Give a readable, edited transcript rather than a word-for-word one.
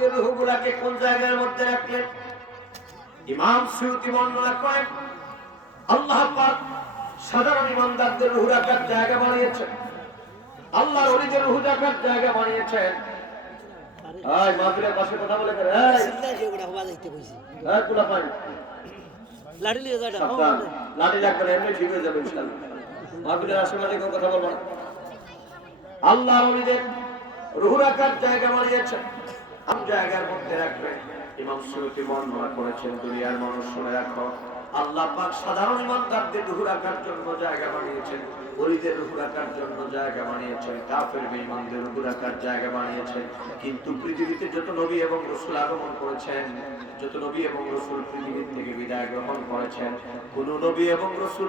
ওলিদের রূহগুলোকে কোন জায়গার মধ্যে রাখলেন? ইমাম সুয়ুতী বর্ণনা করেন আল্লাহ পাক সাধারণ ইমানদারদের রূহ রাখার জায়গা বানিয়েছেন, আল্লাহর ওলিদের রূহ রাখার জায়গা বানিয়েছেন। এই মাহফিলের পাশে কথা বলে করে এই সিগন্যাল দিয়ে ওটা হওয়া যাইতে কইছি এই কুলা পাই লাড়ি লিয়ে যাটা লাঠি লাগবে না, এমনি ঠিক হয়ে যাবে ইনশাআল্লাহ। মাহফিলের আশেপাশে কেউ কথা বলবো না। আল্লাহর ওলিদের রূহ রাখার জায়গা বানিয়েছেন, আম জায়গার মধ্যে রাখবেন। ইমাম সুয়ুতী বর্ণনা করেছেন দুনিয়ার মানুষ শুনে রাখো, আল্লাহ পাক সাধারণ ইমানদারদের রূহ রাখার জন্য জায়গা বানিয়েছেন, ওলিদের রূহ রাখার জন্য জায়গা বানিয়েছেন, কাফের বেঈমানদের রূহ রাখার জায়গা বানিয়েছেন। কিন্তু পৃথিবীতে যত নবী এবং রাসূল আগমন করেছেন, যত নবী এবং রাসূল পৃথিবী থেকে বিদায় গ্রহণ করেছেন, কোন নবী এবং রাসূল